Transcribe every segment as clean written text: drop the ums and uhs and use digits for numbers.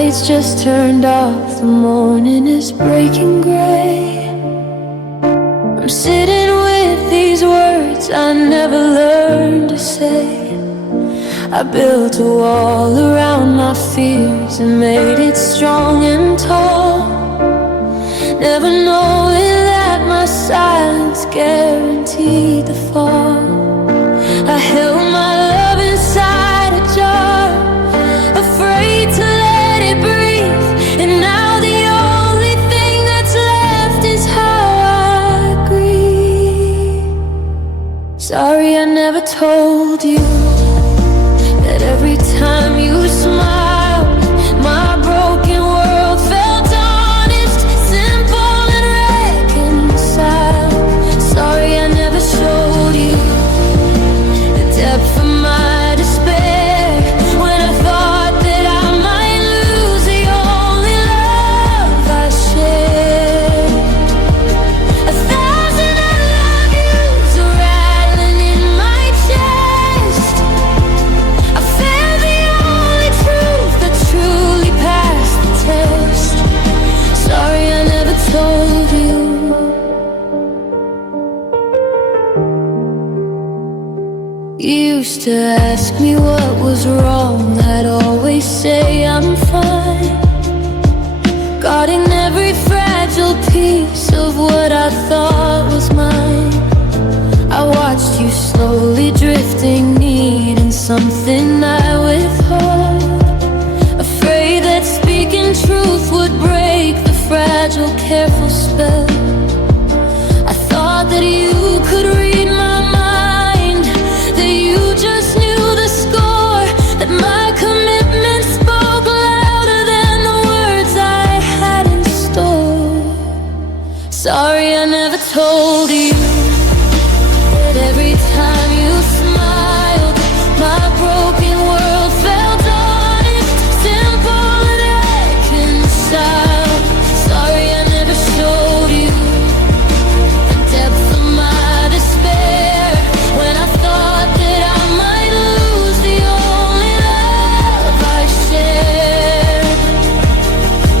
lights just turned off, the morning is breaking gray. I'm sitting with these words I never learned to say. I built a wall around my fears and made it strong and tall, never knowing that my silence guaranteed the fall. I held my love inside a jar, afraid to let it breathe, and now the only thing that's left is how I grieve. Sorry I never told you that every time you smiled, my broken world felt honest, simple and reconciled. Sorry I never showed you the depth of my despair, when I thought that I might lose the only love I shared. 1,000 I love yous are rattling in my chest. I feel the only truth that truly passed the test. Sorry I never told you. You used to ask me what was wrong, I'd always say I'm fine, guarding every fragile piece of what I thought was mine. I watched you slowly drifting, needing something I withhold, afraid that speaking truth would break the fragile, careful spell. I thought that you could read my mind, that you just knew the score, that my commitment spoke louder than the words I had in store. Sorry I never told you that every time you smiled, my broken world felt honest, simple and reconciled. Sorry I never showed you the depth of my despair, when I thought that I might lose the only love I shared.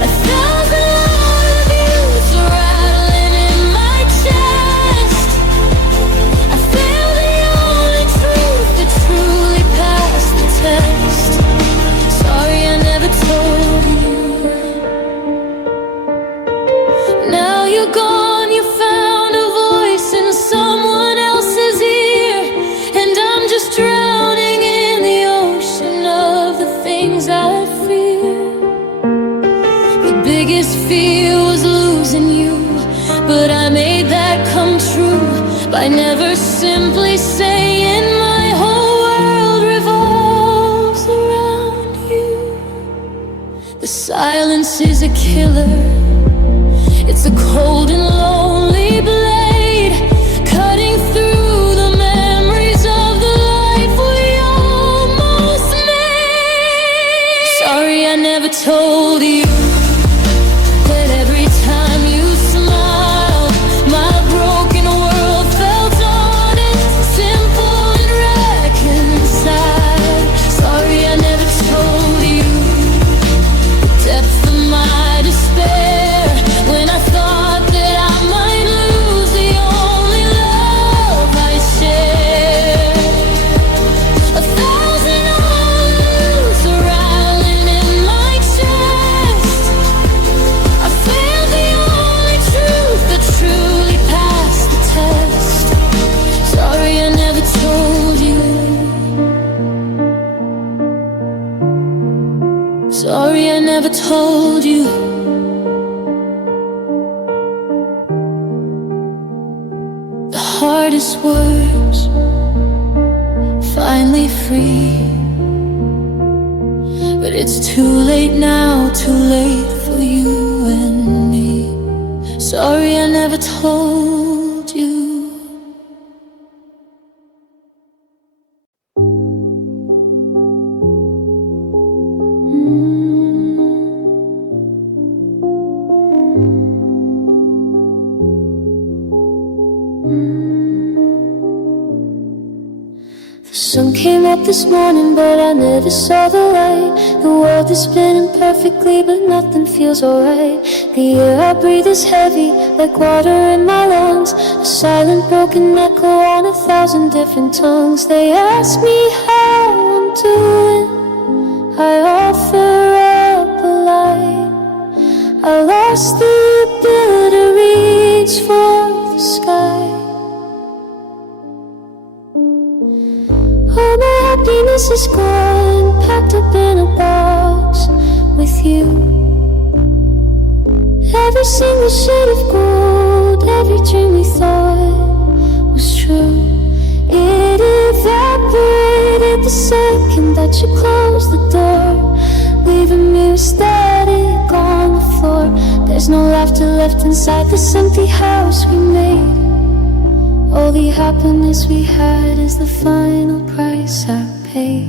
1,000 love yous are rattling in my chest. I feel the only truth that truly passed the test. Sorry I never told you. Now you're gone, you found a voice in someone else's ear, and I'm just drowning in the ocean of the things I fear. The biggest fear was losing you, but I made that come true by never simply saying my whole world revolves around you. The silence is a killer, it's a cold and lonely blade, cutting through the memories of the life we almost made. Sorry I never told you that every time you smiled, my broken world felt honest, simple and reconciled. Sorry I never told you the depth of my despair, when I thought that I might lose the only love I shared. 1,000 arms are rattling in my chest. I feel the only truth that truly passed the test. Sorry I never told you. Sorry I never told you. The hardest words, finally free, but it's too late now, too late for you and me. Sorry I never told you. The sun came up this morning, but I never saw the light. The world is spinning perfectly, but nothing feels alright. The air I breathe is heavy, like water in my lungs. A silent broken echo on 1,000 different tongues. They ask me how I'm doing, I offer up a lie. I lost the ability to reach for the sky. All my happiness is gone, packed up in a box with you. Every single shade of gold, every dream we thought was true, it evaporated the second that you closed the door, leaving me with static on the floor. There's no laughter left inside this empty house we made. All the happiness we had is the final price I paid.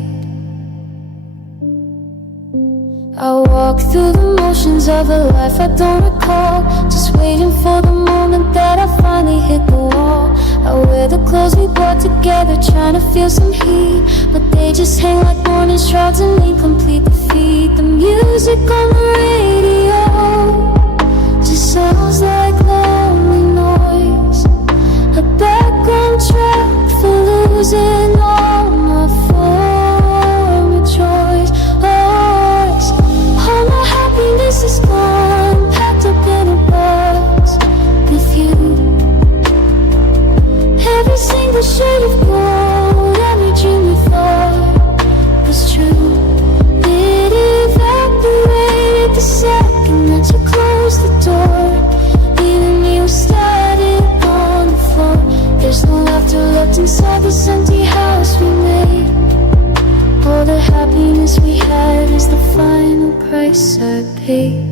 I walk through the motions of a life I don't recall, just waiting for the moment that I finally hit the wall. I wear the clothes we bought together, trying to feel some heat, but they just hang like morning shrouds in incomplete defeat. The music on the radio just sounds like lonely noise, a background track for losing all my former joys. All my happiness is gone, packed up in a box with you. Every single shade of gold, every dream we thought was true, it evaporated the second that you closed the door, leaving me with static on the floor. There's no laughter left inside this empty house we made. All the happiness we had is the final price I paid.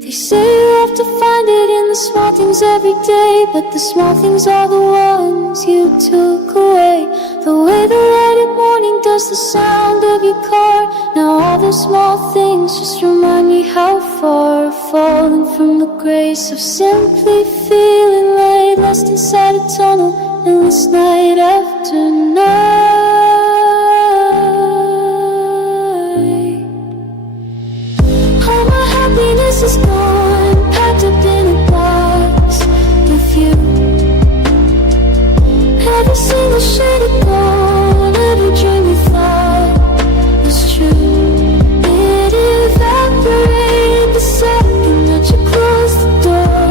They say you have to find it in the small things every day, but the small things are the ones you took away. The way the light in morning does the sound of your car. Now all those small things just remind me how far I've fallen from the grace of simply feeling light, lost inside a tunnel, endless night after night. All my happiness is gone, packed up in a box with you. Every single shade of gold, every dream we thought was true, it evaporated the second that you closed the door,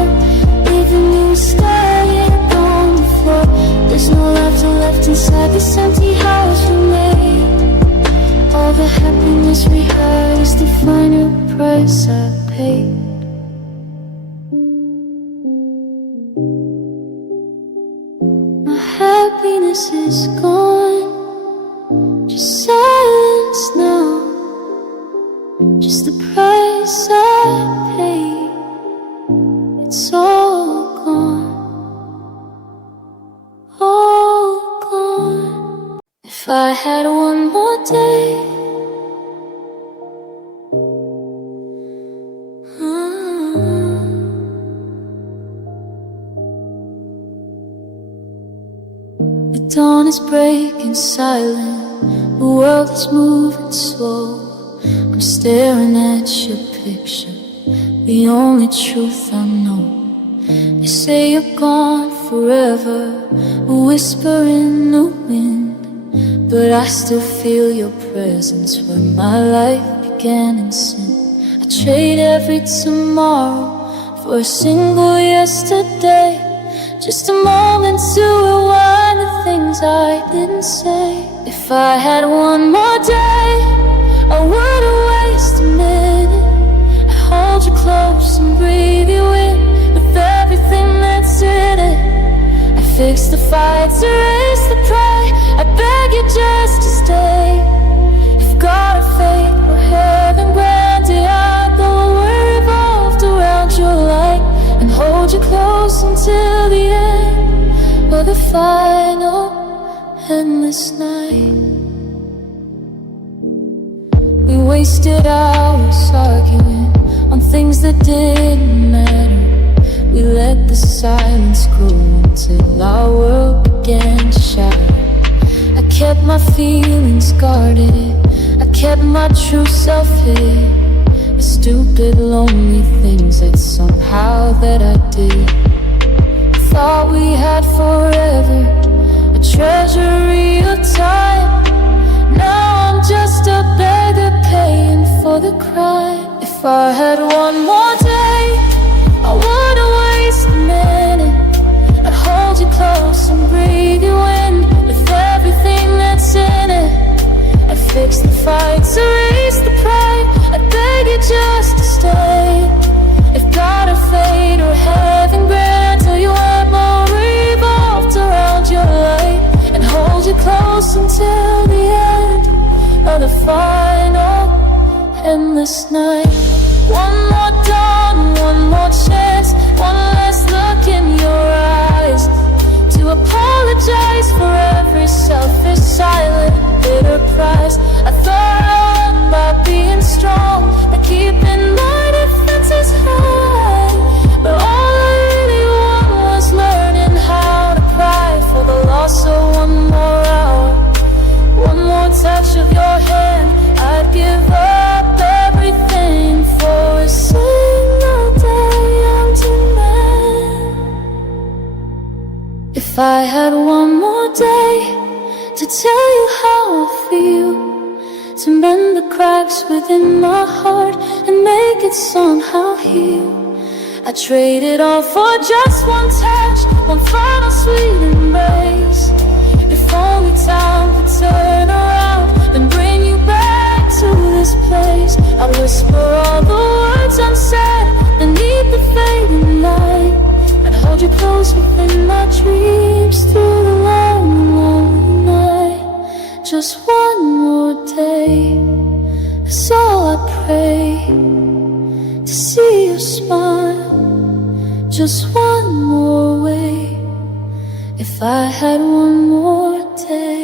leaving me static on the floor. There's no laughter left inside this empty house we made. All the happiness we had is the final price I paid. My happiness is gone, just silence now, just the price I paid. It's all gone, all gone. If I had one more day, the dawn is breaking silent, the world is moving slow. I'm staring at your picture, the only truth I know. They say you're gone forever, a whisper in the wind, but I still feel your presence where my life began in sin. I trade every tomorrow for a single yesterday, just a moment to rewind the things I didn't say. If I had one more day, I wouldn't waste a minute. I'd hold you close and breathe you in with everything that's in it. I fix the fights, erase the pride, I beg you just to stay. If God or fate or heaven granted, I'd go revolved around your light and hold you close until the end of the final endless night. We wasted hours arguing on things that didn't matter. We let the silence grow until our world began to shout. I kept my feelings guarded, I kept my true self hid. The stupid, lonely things that somehow that I did. Thought we had forever, a treasury of time. Now I'm just a beggar paying for the crime. If I had one more day, I wouldn't waste a minute. I'd hold you close and breathe you in with everything that's in it. I'd fix the fights, erase the pride. I'd beg you just to stay. If God or fate or heaven grant till your memory revolved around your light, and hold you close until the end of the final endless night. One more dawn, one more chance, one last look in your eyes, to apologize for every selfish, silent, bitter price. I thought I won by being strong, by keeping my defenses high, but all I really want was learning how to cry for the loss of one more hour, one more touch of your hand. I'd give up everything for a single day until then. If I had one more day to tell you how I feel, to mend the cracks within my heart and make it somehow heal, I'd trade it all for just one touch, one final sweet embrace. If only time could turn around and bring you back to this place, I'd whisper all the words unsaid beneath the fading light, and hold you close within my dreams through the long, long night. Just one more day, that's all I pray, to see you smile, just one more way. If I had one more day.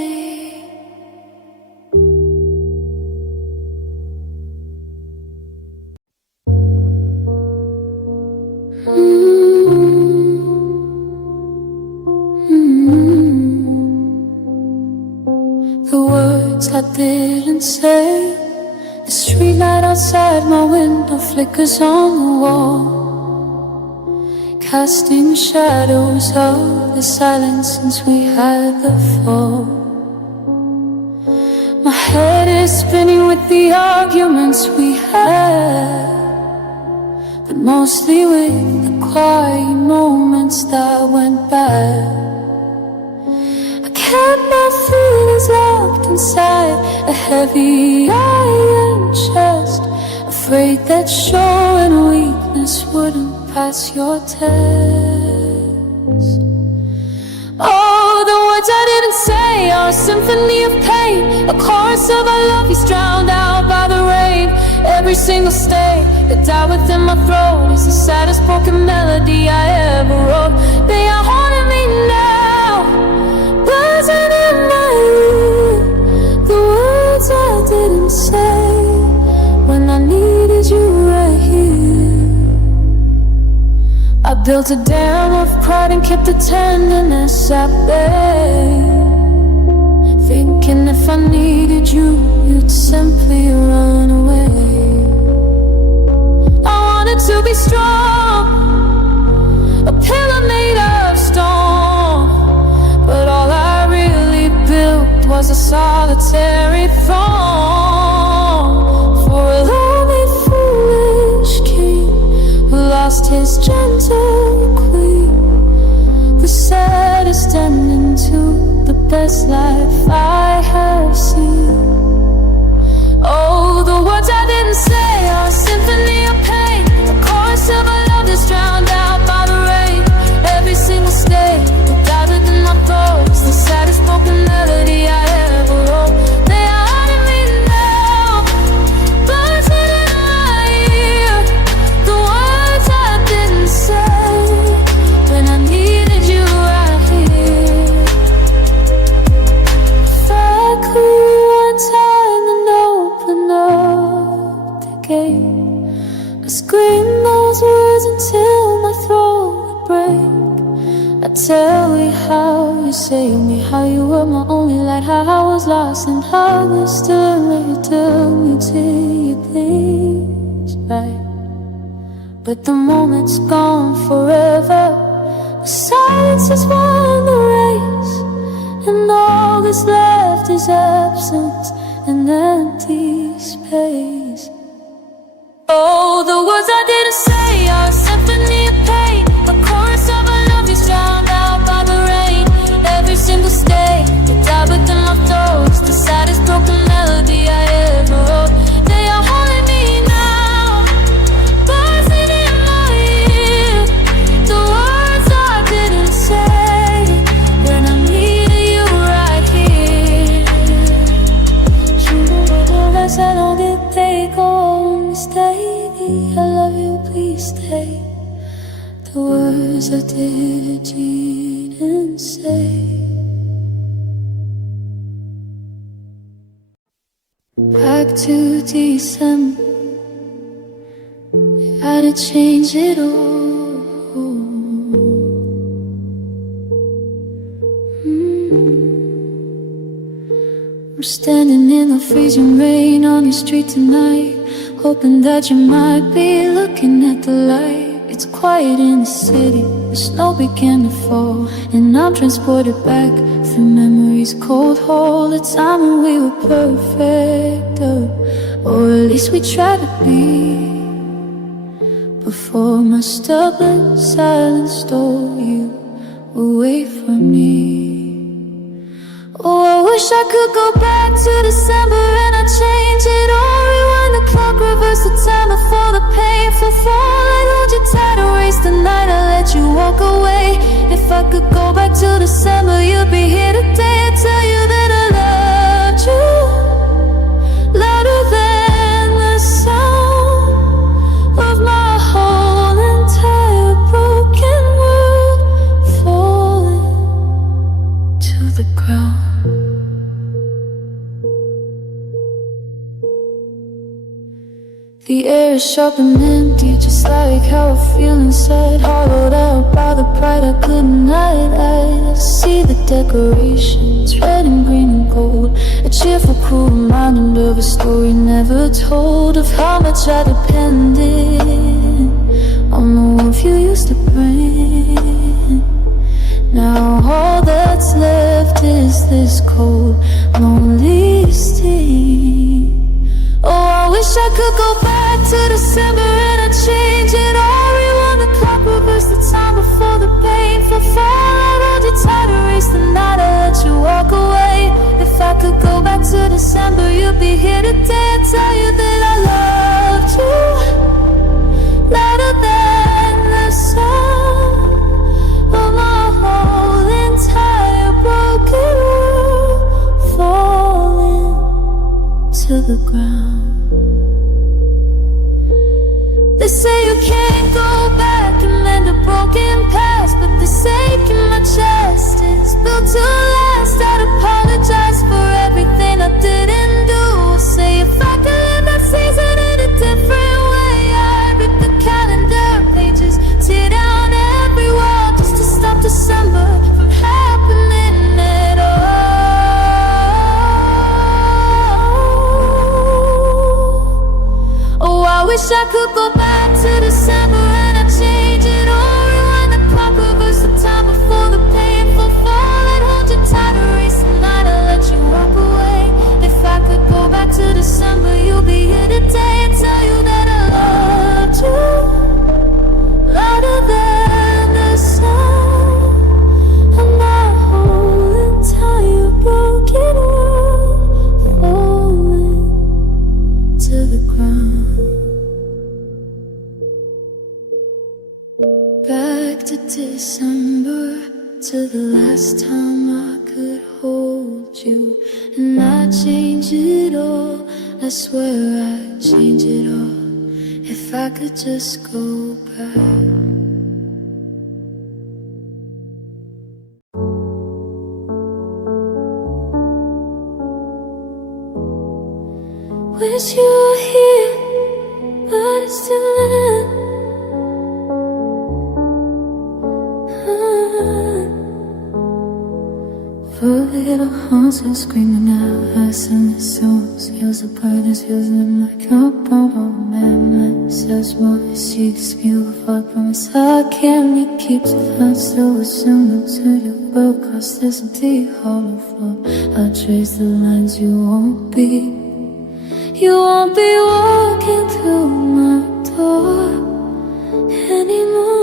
The words I didn't say, the street light outside my window flickers on the wall, casting shadows of the silence since we had the fall. My head is spinning with the arguments we had, but mostly with the quiet moments that went bad. I kept my feelings locked inside a heavy iron chest, afraid that showing weakness wouldn't pass your test. Oh, the words I didn't say are a symphony of pain, a chorus of our love is drowned out by the rain. Every single stain that died within my throat is the saddest broken melody I ever wrote. They are haunting me now, buzzing in my ear, the words I didn't say when I needed you right here. I built a dam of pride and kept the tenderness at bay, thinking if I needed you, you'd simply run away. I wanted to be strong, a pillar made of stone, but all I really built was a solitary throne for a lonely, foolish king who lost his gentle queen. The saddest ending to the best life I have seen. Oh, the words I didn't say are a symphony of pain, a chorus of a love that's drowned out by the rain. Every single state that died within my throat is the saddest broken melody I ever wrote. They are haunting me now, buzzing in my ear, the words I didn't say when I needed you right here. If I could one time and open up the gate, I'd scream those words until my throat would break. I tell me how you saved me, how you were my only light, how I was lost and how you stood where you took me till you things right. But the moment's gone forever. The silence has won the race, and all that's left is absence and empty space. Oh, the words I didn't say are a symphony of pain, a chorus of I love yous drowned out by the rain. Every single state that died within my throats, the saddest broken melody I ever wrote. They are haunting me now, buzzing in my ear. The words I didn't say when I needed you right here. I said, oh, did they go? Stay, I love you, please stay. The words I didn't say. Back to December, had to change it all. I'm standing in the freezing rain on your street tonight, hoping that you might be looking at the light. It's quiet in the city, the snow began to fall, and I'm transported back through memory's cold hole. The time when we were perfect, or at least we tried to be, before my stubborn silence stole you away from me. Oh, I wish I could go back to December and I'd change it all. Rewind the clock, reverse the time before the painful fall. I'd hold you tight, erase the night, I'd let you walk away. If I could go back to December, you'd be here today. I'd tell you that I loved you, louder than the sound of my whole entire broken world falling to the ground. The air is sharp and empty, just like how I feel inside. Hollowed out by the pride I couldn't hide. I see the decorations, red and green and gold, a cheerful, cool reminder of a story never told, of how much I depended on the warmth you used to bring. Now all that's left is this cold, lonely steam. Oh, I wish I could go back to December and I'd change it all. Rewind the clock, reverse the time before the painful fall. I'd hold you tight, erase the night, I'd let you walk away. If I could go back to December, you'd be here today. I'd tell you that I loved you, louder than the sound of my whole entire broken world falling to the ground. They say you can't go back and mend a broken past, but this ache in my chest is built to last. I'd apologize for everything I didn't do. Say if I could live that season in a different way, I'd rip the calendar pages, tear down every wall, just to stop December from happening at all. Oh, I wish I could go back to December and I'd change it all. Rewind the clock, reverse the time before the painful fall. I'd hold you tight, erase the night, I'd let you walk away. If I could go back to December, you'll be here today. I'd tell you that I loved you, louder than the sound of my whole entire broken world falling to the ground. Back to December, to the last time I could hold you, and I'd change it all. I swear I'd change it all if I could just go back. Wish you were here, but it's too late. heart's still screaming out, I send the songs. Heals the brightness, feels in my cup. Oh man, my says more. See this beautiful promise I can't make. Keeps it out, so assume until you will cross this empty hollow floor. I'll trace the lines, you won't be walking through my door anymore.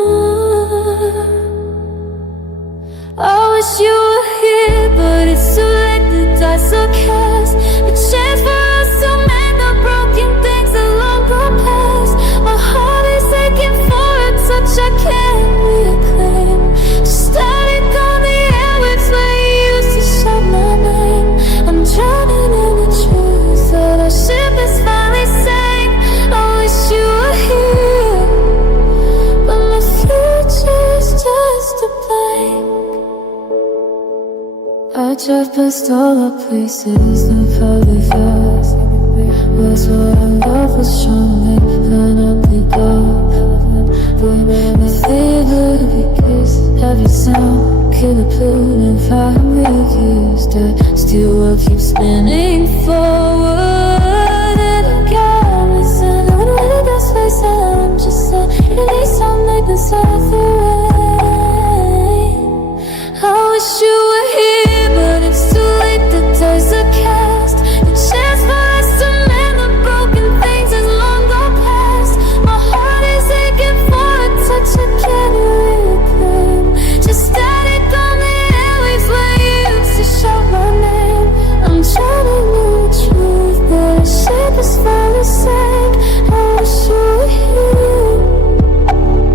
I wish you were here, but it's too late, the dice are cast. A chance for us to mend the broken things that long gone past. My heart is aching for a touch I can't reclaim. Just static on the airwaves where you used to shout my name. I'm drowning in the truth that our ship is finally sank. I wish you were here, but my future's just a blank. I drive past all our places, they're probably fast. Was what I love was strong, cannot be gone. We made me feel because every sound, killer blue and 5 years that still will keep spinning forward. And I got me saying, I'm in the best place, and I'm just saying, at least I'll make this all the way. I wish you were here, but it's too late, the dice are cast. The chance for us to mend the broken things is long gone past. My heart is aching for a touch I can't reclaim. Just static on the airwaves where you used to shout my name. I'm drowning in the truth that our ship is finally sank. I wish you were here,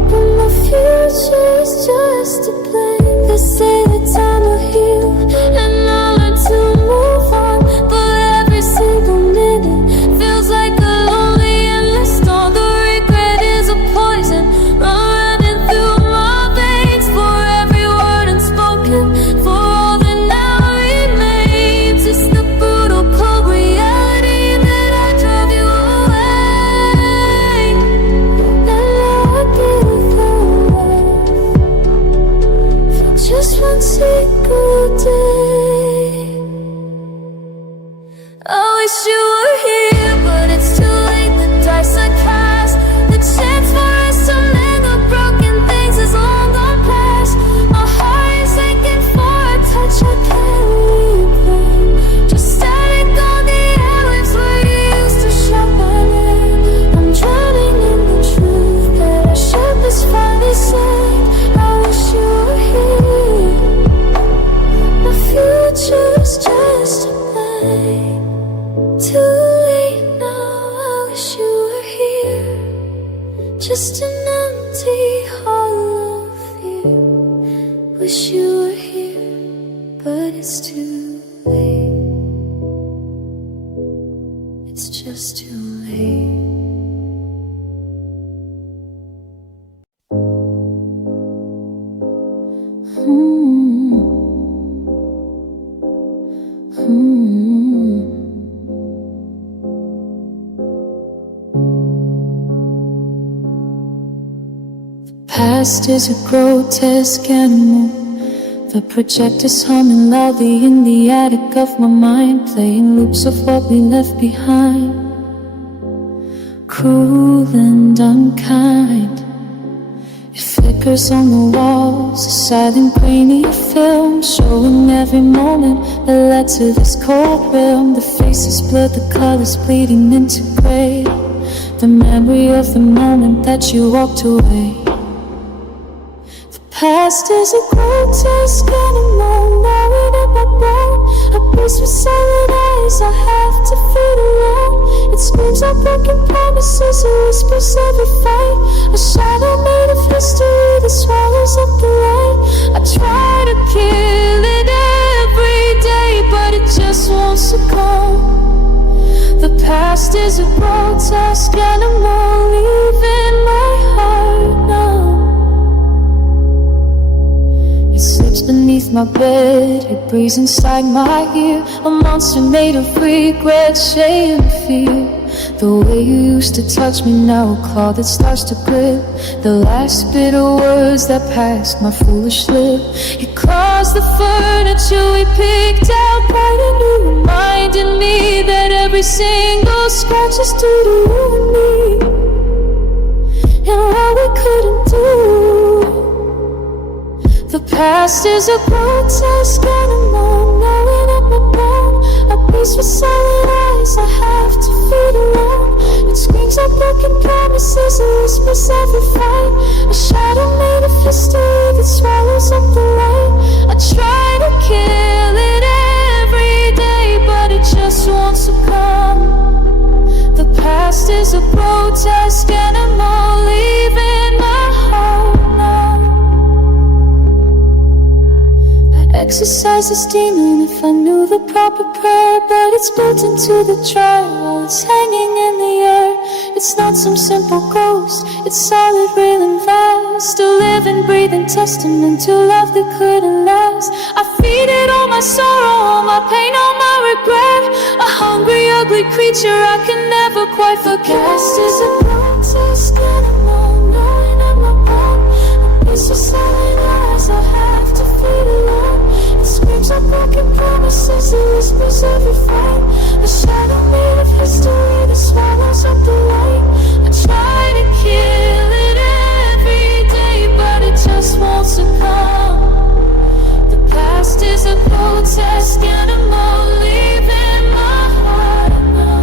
but my future's just a blank. They say that time will heal and I'll learn to move on, but every single minute feels like a lonely endless storm. The regret is a poison running through my veins. For every word unspoken, for all that now remains, it's the brutal cold reality that I drove you away. And now I get it for just one single day. I wish you were here, but it's too late, the dice are cast. The chance for us to mend the broken things is long gone past. My heart is aching for a touch I can't reclaim. Just static on the airwaves where you used to shout my name. I'm drowning in the truth that our ship is finally sank. I wish you were here, the future's just a blank. Too late now, I wish you were here. Just an empty hollow fear. Wish you were here, but it's too late. It's just too late. Past is a grotesque animal. The projector's humming loudly in the attic of my mind, playing loops of what we left behind. Cruel and unkind. It flickers on the walls, a silent grainy film, showing every moment that led to this cold realm. The faces blurred, the colors bleeding into gray. The memory of the moment that you walked away. Past is a grotesque animal, gnawing at my bone. A beast with silent eyes, I have to feed alone. It screams out broken promises, it whispers every fight. A shadow made of history that swallows up the light. I try to kill it every day, but it just won't succumb. The past is a grotesque animal, leaving my heart numb. Slips beneath my bed, it breathes inside my ear. A monster made of regret, shame, and fear. The way you used to touch me, now a claw that starts to grip the last bitter words that passed my foolish lip. You caused the furniture we picked out bright and new, reminding me that every single scratch is due to you and me, and what we couldn't do. The past is a grotesque animal, gnawing at my bone. A beast with silent eyes I have to feed alone. It screams out broken promises, it whispers every fight. A shadow made of history that swallows up the light. I try to kill it every day, but it just won't succumb. The past is a grotesque animal, leaving my heart numb. Exercise this demon if I knew the proper prayer, but it's built into the trial, it's hanging in the air. It's not some simple ghost, it's solid, real and vast, a living, breathing testament to love that couldn't last. I feed it all my sorrow, all my pain, all my regret. A hungry, ugly creature I can never quite forget. Past is a grotesque animal, gnawing at my bone. A piece of silent eyes I have to feed alone. It screams out broken promises, it whispers every fight. A shadow made of history that swallows up the light. I try to kill it every day, but it just won't succumb. The past is a grotesque animal, leaving my heart numb.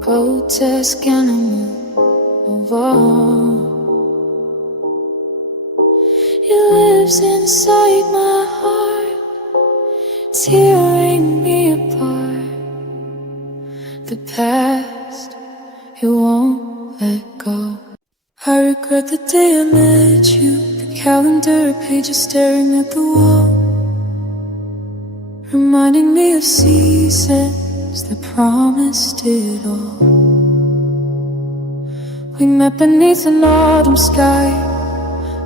Grotesque animal of all. It lives inside my heart, tearing me apart. The past, it won't let go. I regret the day I met you, the calendar pages staring at the wall, reminding me of seasons that promised it all. We met beneath an autumn sky,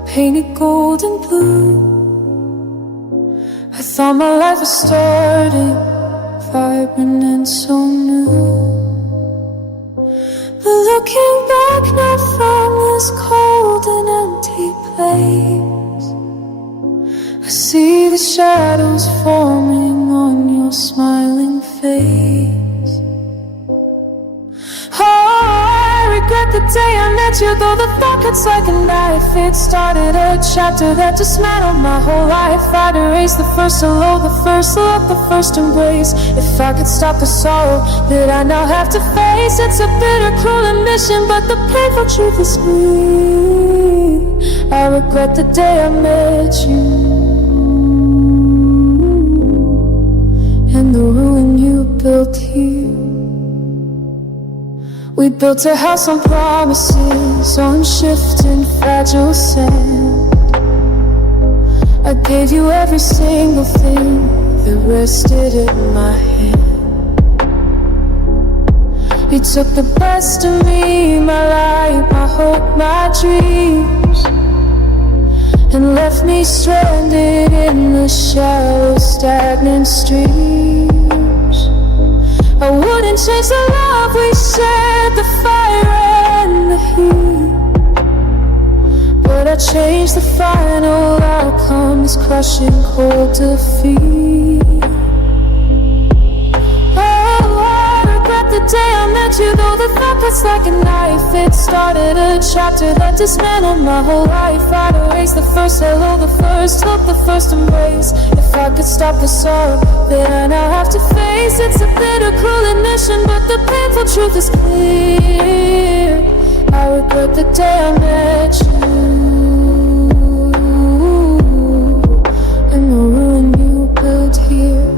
painted gold and blue. I thought my life was starting, vibrant and so new. But looking back now from this cold and empty place, I see the shadows forming on your smiling face. I regret the day I met you, though the thought cuts like a knife. It started a chapter that dismantled my whole life. I'd erase the first hello, the first look, the first embrace. If I could stop the sorrow that I now have to face. It's a bitter, cruel admission, but the painful truth is clear. I regret the day I met you, and the ruin you built here. We built a house on promises, on shifting fragile sand. I gave you every single thing that rested in my hand. You took the best of me, my light, my hope, my dreams, and left me stranded in the shallow, stagnant streams. I wouldn't change the love we shared, the fire and the heat, but I changed the final outcome, this crushing cold defeat. The day I met you, though the thought cuts like a knife. It started a chapter that dismantled my whole life. I'd erase the first hello, the first hope, the first embrace. If I could stop the sorrow that I now have to face. It's a bitter, cruel admission, but the painful truth is clear. I regret the day I met you, and the ruin you built here.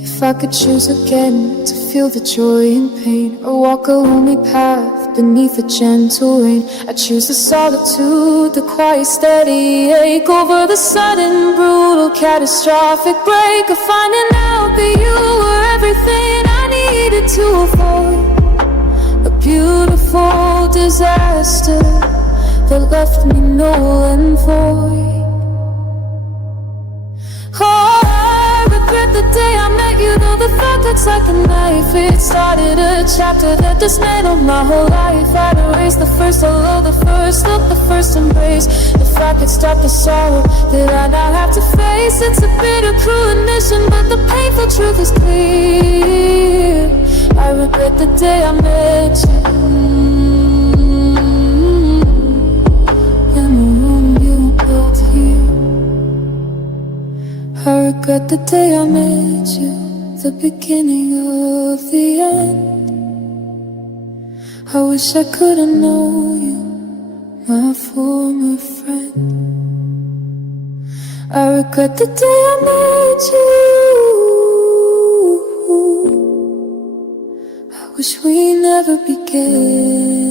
If I could choose again to feel the joy and pain, or walk a lonely path beneath the gentle rain. I choose the solitude, the quiet steady ache over the sudden brutal catastrophic break of finding out that you were everything I needed to avoid. A beautiful disaster that left me null and void. Oh, I regret the day I met you, though the thought cuts like a knife. It started a chapter that dismantled my whole life. I'd erase the first hello, the first look, the first embrace. If I could stop the sorrow that I now have to face. It's a bitter, cruel admission, but the painful truth is clear. I regret the day I met you. In the room you built here. I regret the day I met you, the beginning of the end. I wish I could have known you, my former friend. I regret the day I met you. I wish we never began.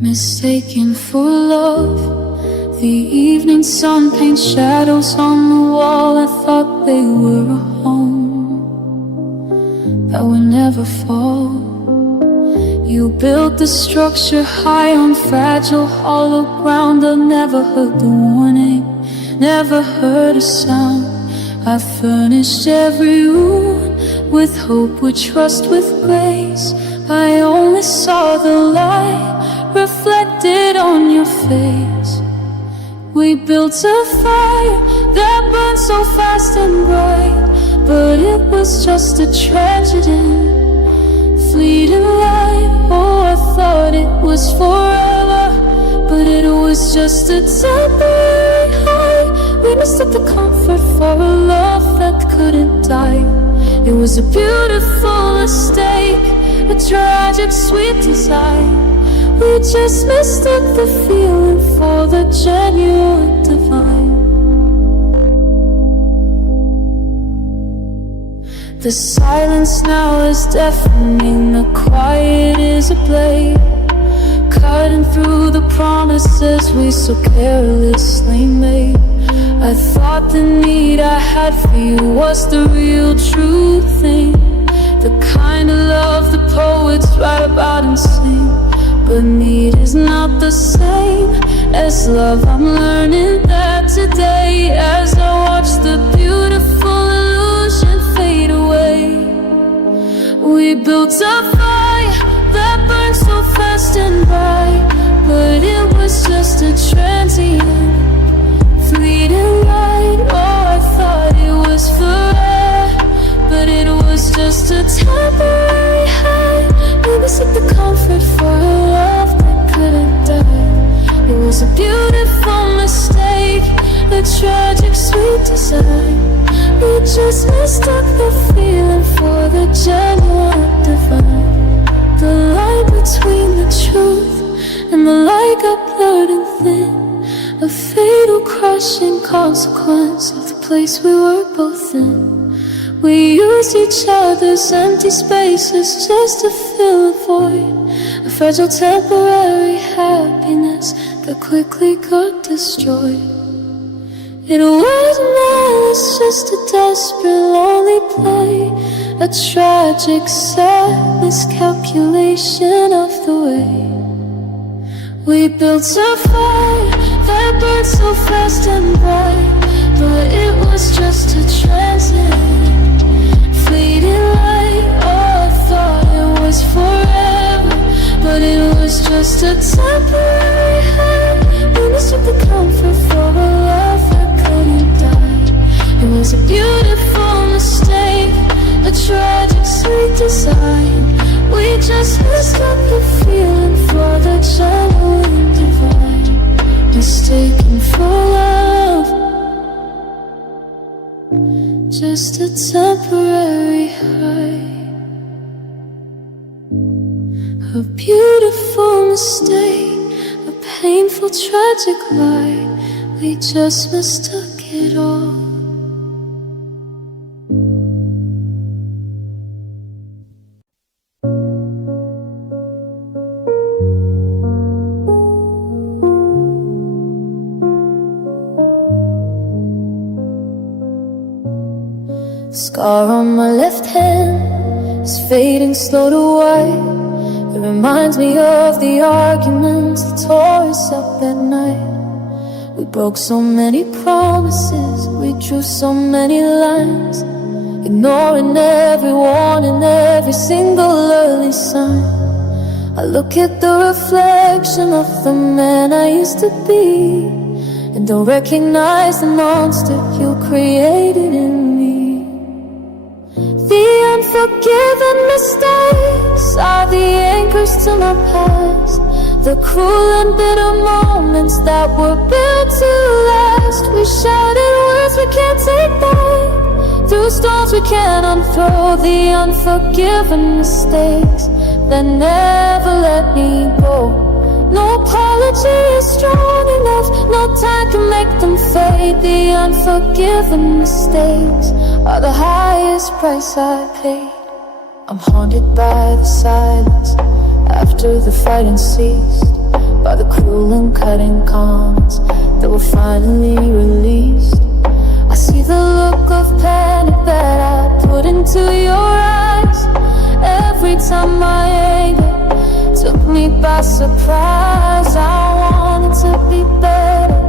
Mistaken for love, the evening sun paints shadows on the wall. I thought they were a home that would never fall. You built the structure high on fragile, hollow ground. I never heard the warning, never heard a sound. I furnished every room with hope, with trust, with grace. I only saw the light reflected on your face. We built a fire that burned so fast and bright, but it was just a tragedy, fleeting light. Oh, I thought it was forever, but it was just a temporary high. We mistook the comfort for a love that couldn't die. It was a beautiful mistake, a tragic sweet design. We just mistook the feeling for the genuine divine. The silence now is deafening, the quiet is a blade, cutting through the promises we so carelessly made. I thought the need I had for you was the real true thing, the kind of love the poets write about and sing. But need is not the same as love. I'm learning that today as I watch the beautiful illusion fade away. We built a fire that burned so fast and bright, but it was just a transient, fleeting light. Oh, I thought it was forever, but it was just a temporary high. We mistook the comfort for a love that couldn't die. It was a beautiful mistake, a tragic sweet design. We just mistook the feeling for the genuine divine. The line between the truth and the light got blurred and thin, a fatal crushing consequence of the place we were both in. We used each other's empty spaces just to fill a void, a fragile temporary happiness that quickly got destroyed. It wasn't malice, just a desperate lonely play, a tragic sad miscalculation of the way. We built a fire that burned so fast and bright, but it was just a transient, fleeting light. Oh, I thought it was forever, but it was just a temporary high. We mistook the comfort for a love that couldn't die. It was a beautiful mistake, a tragic sweet design. We just mistook the feeling for the genuine divine. Mistaken for love, just a temporary high. A beautiful mistake, a painful, tragic lie. We just mistook it all. The scar on my left hand is fading slow to white. It reminds me of the arguments that tore us up at night. We broke so many promises, we drew so many lines, ignoring every warning, every single early sign. I look at the reflection of the man I used to be, and don't recognize the monster you created in me. The unforgiven mistakes are the anchors to my past, the cruel and bitter moments that were built to last. We shouted words we can't take back, through storms we can't unthrow. The unforgiven mistakes that never let me go. No apology is strong enough, no time can make them fade. The unforgiven mistakes are the highest price I paid. I'm haunted by the silence after the fighting ceased, by the cruel and cutting comments that were finally released. I see the look of panic that I put into your eyes every time my anger took me by surprise. I wanted to be better,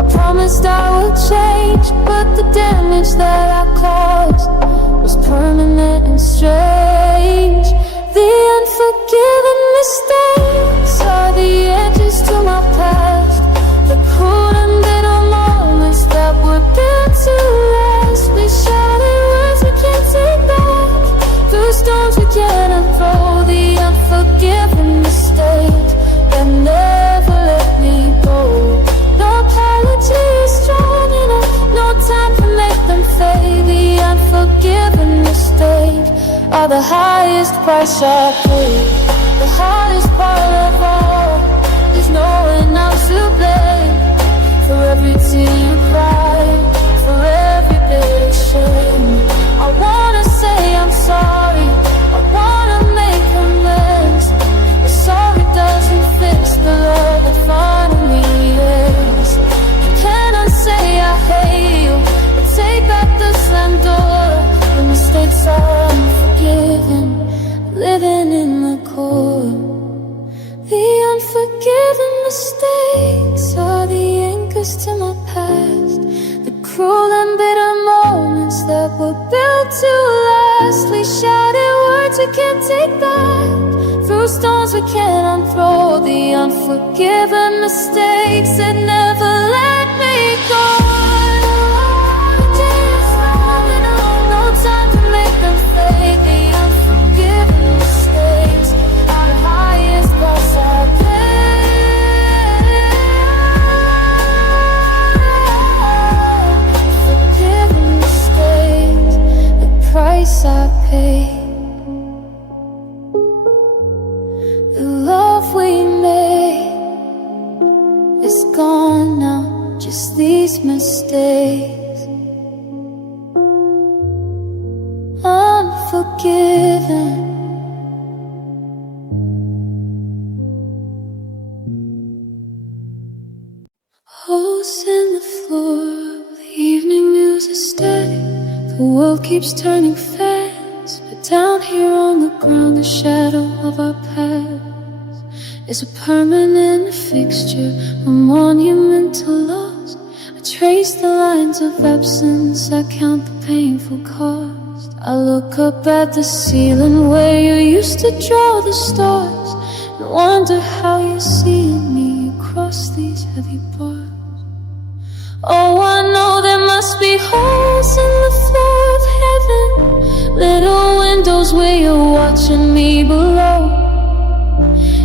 I promised I would change, but the damage that I caused was permanent and strange. The unforgiven mistakes are the edges to my past, the cruel and bitter moments that were built to last. We shouted words we can't take back, through storms we can't unthrow. The unforgiven mistakes that never let me go. No apology is strong enough, no time can make them fade. The unforgiven mistakes are the highest price I paid. The hardest part of all is knowing I'm to blame for every tear you cried, for every bit of shame. I wanna say I'm sorry, I wanna make amends, but sorry doesn't fix the love that finally is. You cannot say I hate you, but take back the slammed door. The mistakes are unforgiven, living in the core. The unforgiven mistakes are the anchors to my past, the cruel and bitter moments that were built to last. We shouted words we can't take back, through storms we can't unthrow. The unforgiven mistakes that never let me go. No time to make them fade. The unforgiven mistakes are the highest price I pay. Forgiven mistakes, the price I pay. The love we made is gone now, just these mistakes. Unforgiven. Holes in the floor, the evening news is steady. The world keeps turning fast, but down here on the ground, the shadow of our past is a permanent fixture, a monument to loss. I trace the lines of absence, I count the painful cost. I look up at the ceiling where you used to draw the stars, and wonder how you're seeing me across these heavy bars. Oh, I know there must be holes in the floor of heaven, little windows where you're watching me below.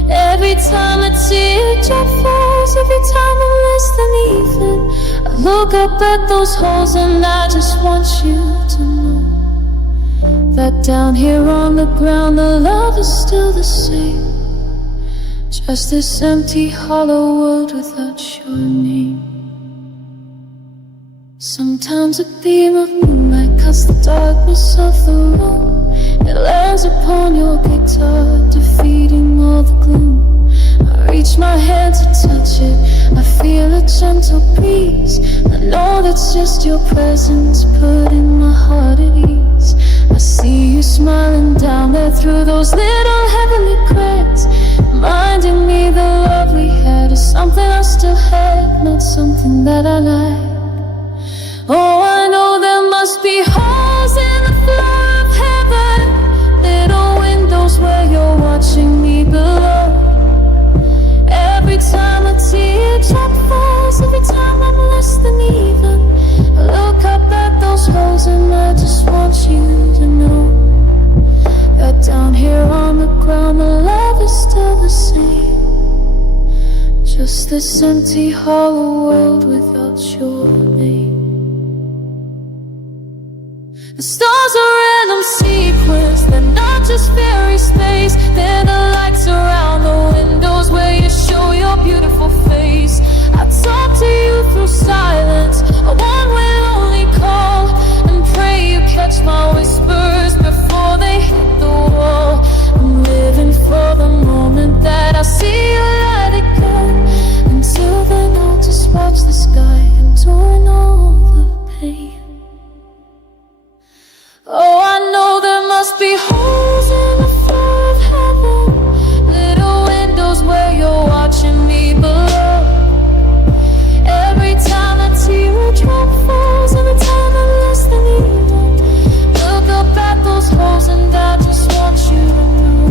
Every time a teardrop falls, every time I'm less than even, I look up at those holes and I just want you to know that down here on the ground, the love is still the same. Just this empty, hollow world without your name. Sometimes a beam of moonlight cuts the darkness of the room. It lands upon your guitar, defeating all the gloom. I reach my hand to touch it, I feel a gentle breeze. I know that's just your presence, putting my heart at ease. I see you smiling down there through those little heavenly cracks, reminding me the love we had is something I still have, not something that I lack. Oh, I know there must be holes in the floor of heaven, little windows where you're watching me below. Every time a teardrop falls, every time I'm less than even, I look up at those holes and I just want you to know that down here on the ground the love is still the same. Just this empty, hollow world without your name. The stars are random sequence, they're not just fairy space. They're the lights around the windows where you show your beautiful face. I talk to you through silence, a one-way only call, and pray you catch my whispers before they hit the wall. I'm living for the moment that I see you light again. Until then I'll just watch the sky, enduring all the pain. Oh, I know there must be holes in the floor of heaven, little windows where you're watching me below. Every time a teardrop falls, every time I'm less than even, look up at those holes and I just want you to know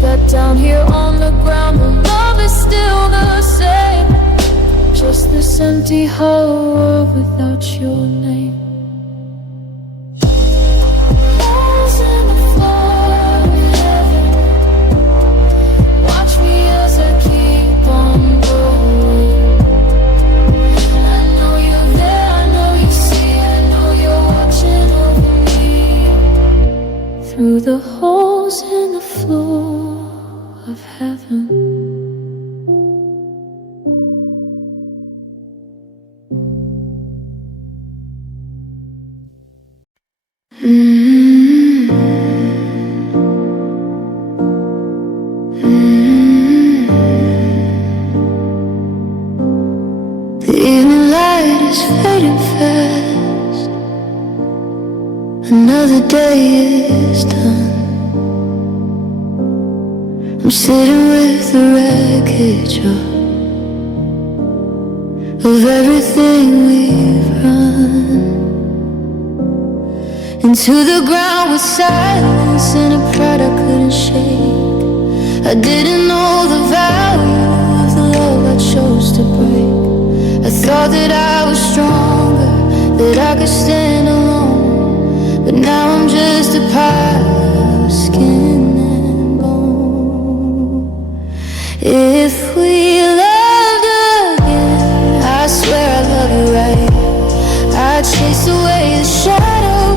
that down here on the ground the love is still the same. Just this empty, hollow world without your name. Through the holes in the floor of heaven. The evening light is fading fast, another day is done. I'm sitting with the wreckage of everything we've run into the ground with silence and a pride I couldn't shake. I didn't know the value of the love I chose to break. I thought that I was stronger, that I could stand alone, but now I'm just a pile of skin and bone. If we loved again, I swear I'd love you right. I'd chase away the shadow.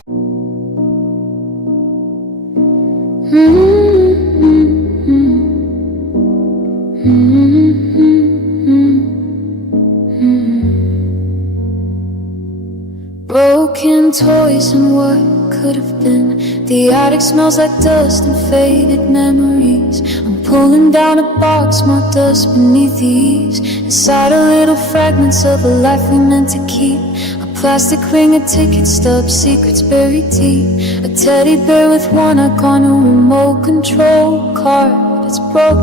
Broken toys and what could have been. The attic smells like dust and faded memories. I'm pulling down a box marked dust beneath the eaves. Inside are little fragments of a life we meant to keep. A plastic ring, a ticket stub, secrets buried deep. A teddy bear with one eye on a remote control card. It's broke.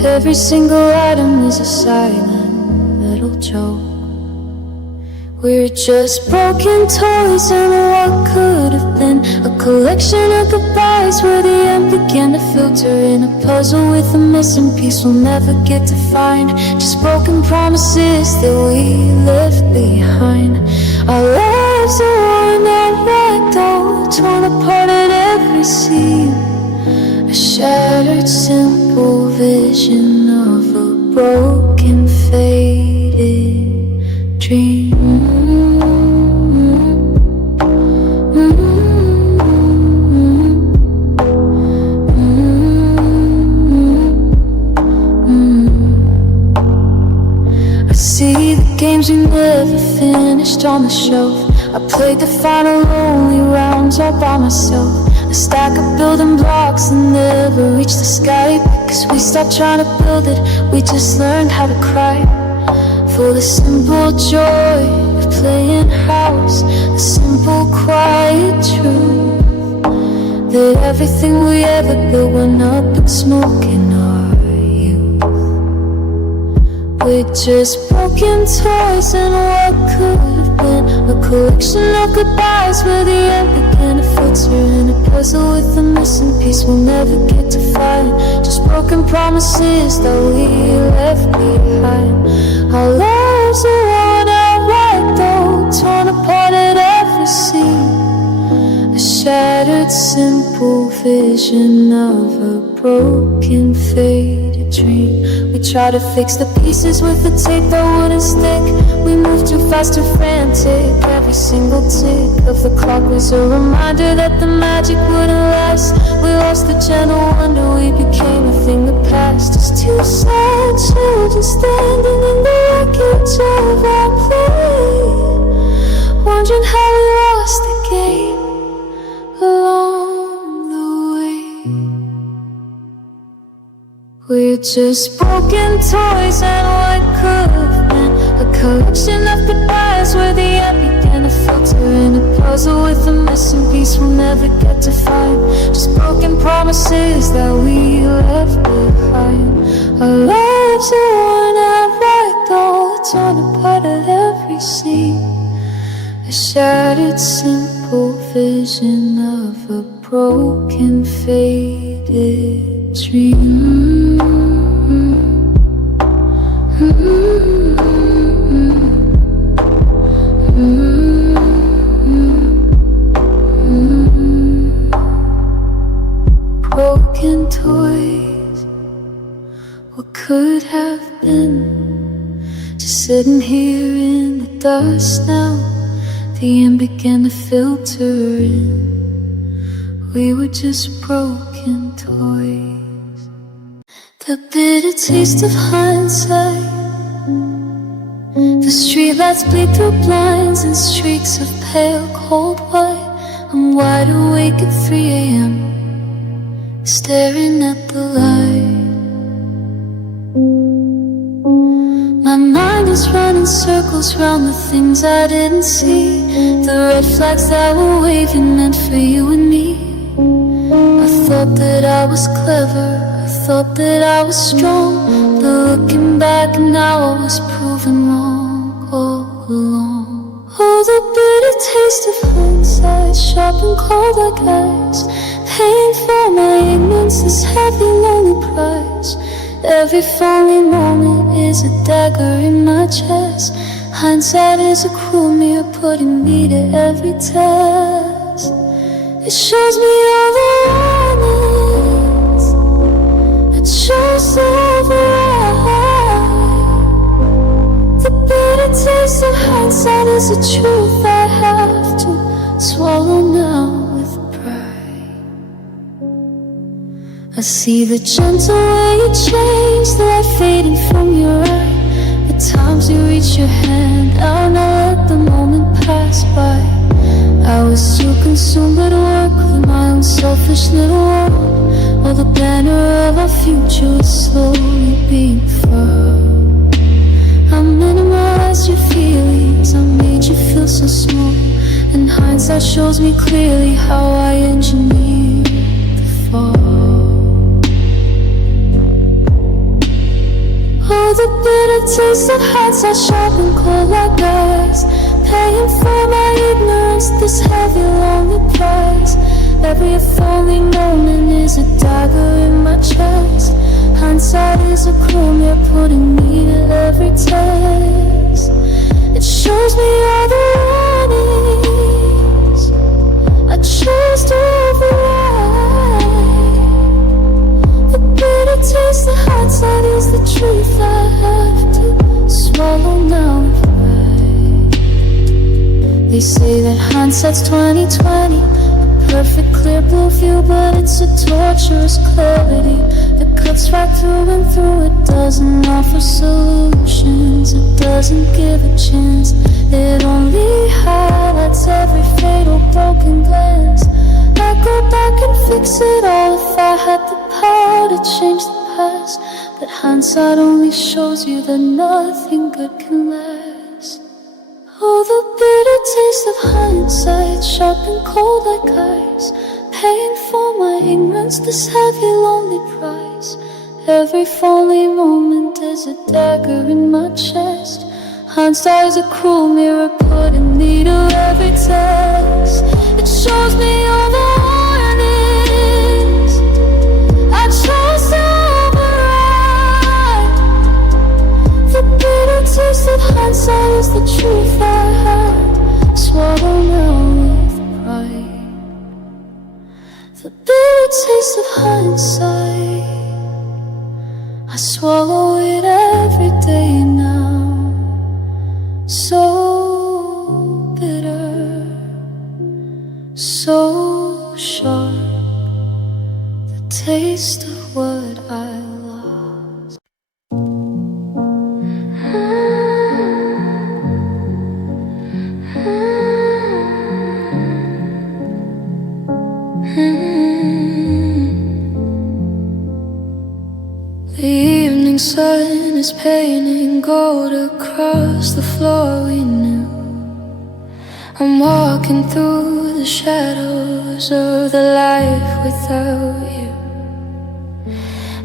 Every single item is a silent little joke. We're just broken toys and what could have been. A collection of goodbyes where the end began to filter in. A puzzle with a missing piece we'll never get to find. Just broken promises that we left behind. Our lives are worn out ragdoll, torn apart at every seam. A shattered simple vision of a broken faded dream. games we never finished on the shelf. I played the final lonely rounds all by myself. A stack of building blocks and never reached the sky, because we stopped trying to build it, we just learned how to cry. For the simple joy of playing house, the simple quiet truth that everything we ever built went up in smoke in our youth. We're just broken toys and what could have been a collection of goodbyes where the end began to filter in a puzzle with a missing piece we'll never get to find. Just broken promises that we left behind. Our lives are worn out right though, torn apart at every seam. A shattered simple vision of a broken faded dream. We try to fix the pieces with the tape that wouldn't stick. We moved too fast, too frantic. Every single tick of the clock was a reminder that the magic wouldn't last. We lost the gentle wonder, we became a thing that passed. Just two sad children standing in the wreckage of our play, wondering how we lost the game along the way. We're just broken toys and what could have been a collection of goodbyes where the end began to filter in a puzzle with a missing piece we'll never get to find. Just broken promises that we left behind. Our lives are worn out right though, torn apart at every seam. A shattered simple vision of a broken faded dream. Broken toys, what could have been? Just sitting here in the dust now. The end began to filter in. We were just broken toys. The bitter taste of hindsight. The streetlights bleed through blinds and streaks of pale cold white. I'm wide awake at 3 a.m. staring at the light. My mind is running circles round the things I didn't see. The red flags that were waving meant for you and me. I thought that I was clever, I thought that I was strong, but looking back now I was proven wrong all along. Oh, the bitter taste of hindsight, sharp and cold like ice. Paying for my ignorance, this heavy lonely price. Every phony moment is a dagger in my chest. Hindsight is a cruel mirror putting me to every test. It shows me all the warnings I chose to override. The bitter taste of hindsight is a truth I have to swallow now with pride. I see the gentle way you change, the light fading from your eye. The times you reach your hand out and I let the moment pass by. I was too consumed by the work of my own selfish little world, while the banner of our future was slowly being furled. I minimized your feelings, I made you feel so small, and hindsight shows me clearly how I engineered the fall. Oh, the bitter taste of hindsight, sharp and cold like ice. Paying for my ignorance, this heavy lonely price. Every phony moment is a dagger in my chest. Hindsight is a cruel mirror putting me to every test. It shows me all the warnings I chose to override. The bitter taste of hindsight is the truth I have to swallow now. They say that hindsight's 20/20, a perfect clear blue view, but it's a torturous clarity that cuts right through and through. It doesn't offer solutions, it doesn't give a chance. It only highlights every fatal broken glance. I'd go back and fix it all if I had the power to change the past. But hindsight only shows you that nothing good can last. Oh, the bitter taste of hindsight, sharp and cold like ice, paying for my ignorance, this heavy lonely price. Every falling moment is a dagger in my chest. Hindsight is a cruel mirror putting me to every test. It shows me all the warnings I chose to override. The bitter taste of hindsight is the truth I had swallowed now with pride. The bitter taste of hindsight, I swallow it every day now. So bitter, so sharp, the taste of what I lost. The evening sun is painting gold across the floor we knew. I'm walking through the shadows of the life without you.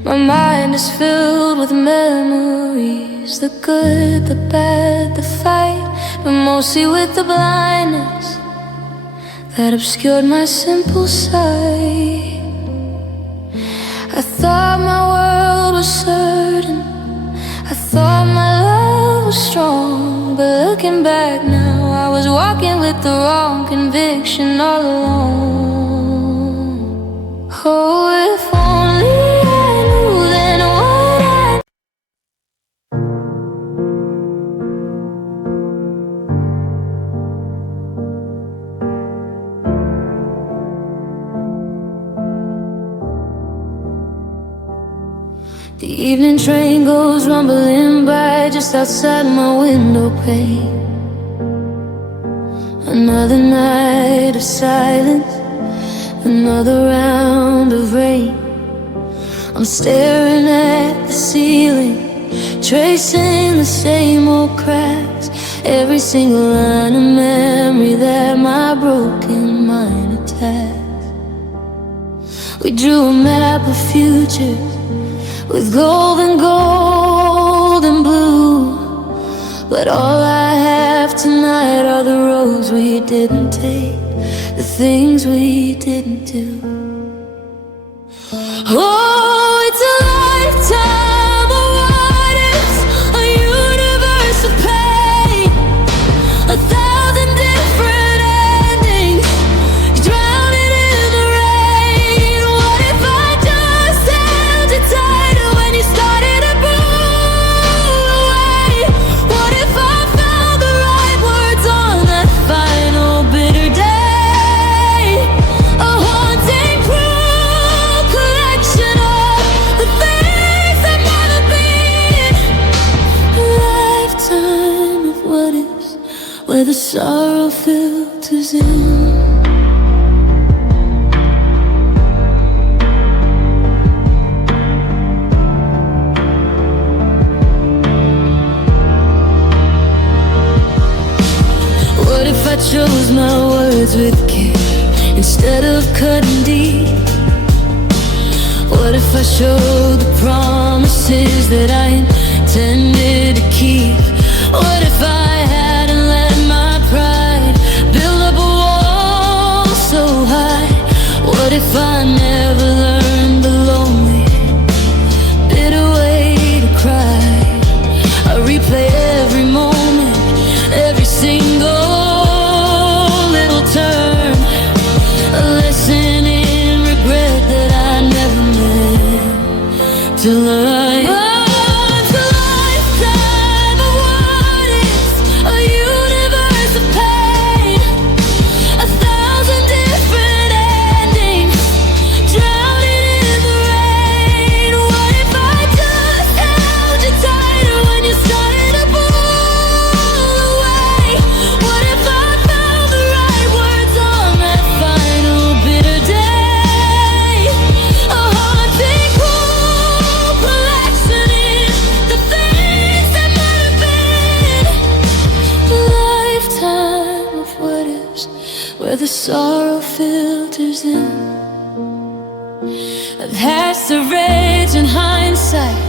My mind is filled with memories, the good, the bad, the fight, but mostly with the blindness that obscured my simple sight. I thought my world was certain, I thought my love was strong, but looking back now, I was walking with the wrong conviction all along. Oh, if only I knew then what I... The evening train goes rumbling by just outside my window pane. Another night of silence, another round of rain. I'm staring at the ceiling, tracing the same old cracks, every single line of memory that my broken mind attacks. We drew a map of future with gold and gold and blue, but all I have tonight are the roads we didn't take, the things we didn't do. Oh, it's a lifetime of what ifs, a universe of pain, 1,000 different endings, drowning in the rain. What if I just held you tighter when you started to pull away? What if I found the right words on that final bitter day? A haunting, cruel collection of the things that never been. A lifetime of what ifs, where the sorrow filters in. What if I chose my words with care instead of cutting deep? What if I showed the promises that I intended to keep? What if I hadn't let my pride build up a wall so high? What if I never learned the lonely, bitter way to cry? I replay every moment, every single little turn, a lesson in regret that I never meant to learn. Oh, it's a lifetime of what ifs, a universe of pain, 1,000 different endings, sorrow filters in. That's the rage in hindsight,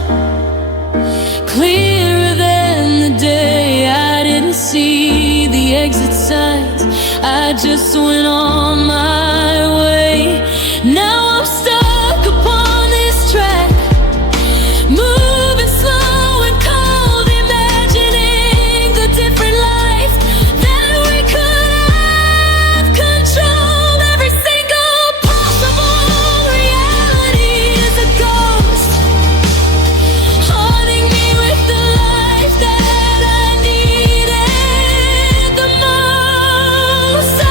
clearer than the day. I didn't see the exit signs, I just went on my way. Now I'm stuck upon this track, moving slow and cold, imagining the different life that we could have controlled. Every single possible reality is a ghost, haunting me with the life that I needed the most. So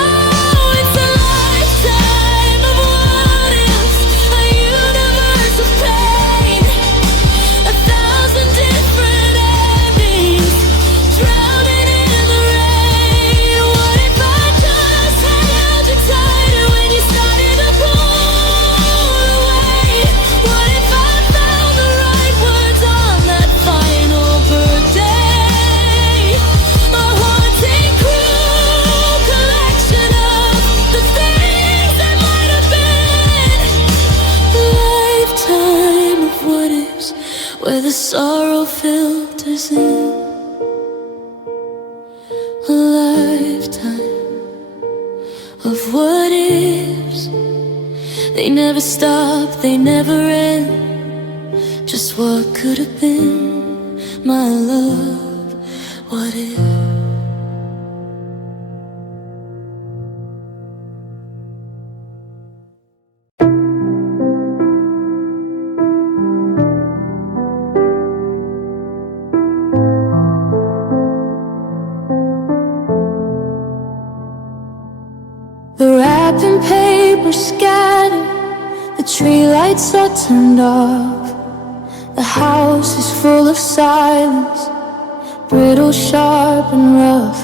it's a lifetime of what ifs, a universe of pain, 1,000 different endings, drowning in the rain. What if I just held you tighter when you started to pull away? What if I found the right words on that final birthday? A haunting cruel collection of the things that might have been. A lifetime of what ifs, where the sorrow filters in. A lifetime of what ifs. They never stop, they never end. Just what could have been, my love, what if? The wrapping paper scattered, the tree lights are turned off. The house is full of silence, brittle, sharp and rough.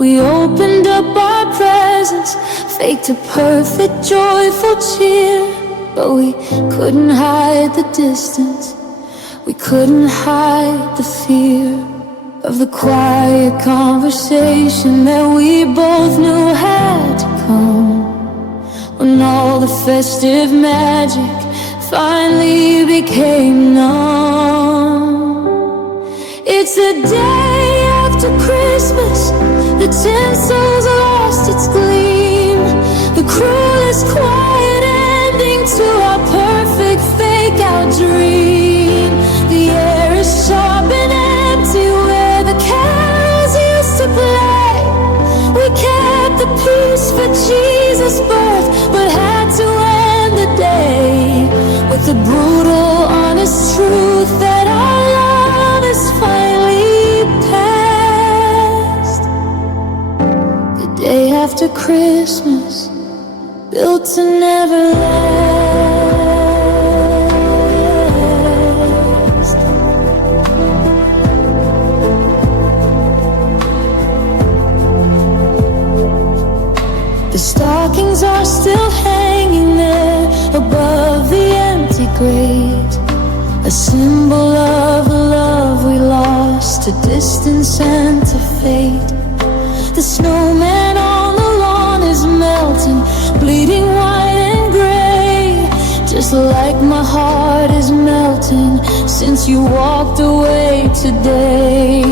We opened up our presents, faked a perfect, joyful cheer. But we couldn't hide the distance, we couldn't hide the fear of the quiet conversation that we both knew had to come, when all the festive magic finally became numb. It's the day after Christmas, the tinsel's lost its gleam, the cruelest quiet ending to our perfect fake-out dream. The air is sharp and empty where the carols used to play. We kept the peace for Jesus' birth, but had to end the day with the brutal, honest truth that our love is finally past. The day after Christmas, built to never last. The stockings are still hanging there above the empty grate, a symbol of a love we lost to distance and to fate. The snowman on the lawn is melting, bleeding white and gray, just like my heart is melting since you walked away today.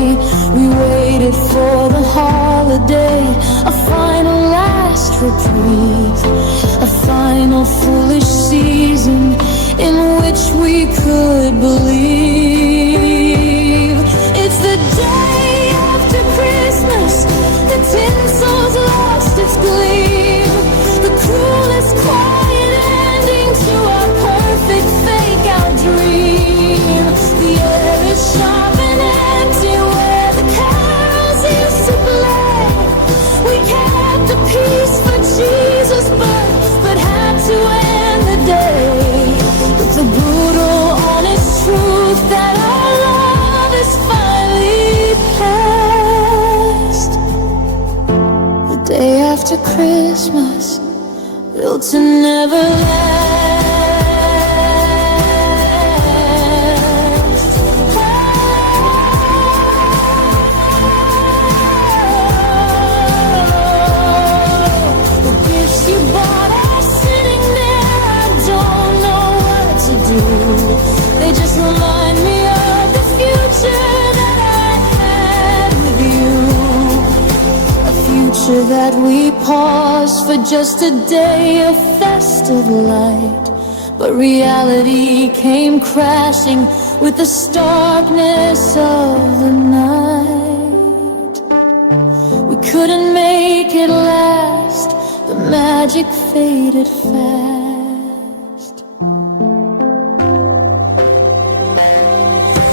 We waited for the holiday, a final last reprieve, a final foolish season in which we could believe. It's the day after Christmas, the tinsel's lost its gleam, the cruelest quiet ending to our perfect fake-out dream. The air is sharp and empty where the carols used to play. We kept the peace for Jesus' birth, but had to end the day with the brutal, honest truth that our love is finally past. The day after Christmas, built to never last. picture that we paused for just a day of festive light, but reality came crashing with the starkness of the night. We couldn't make it last, the magic faded fast.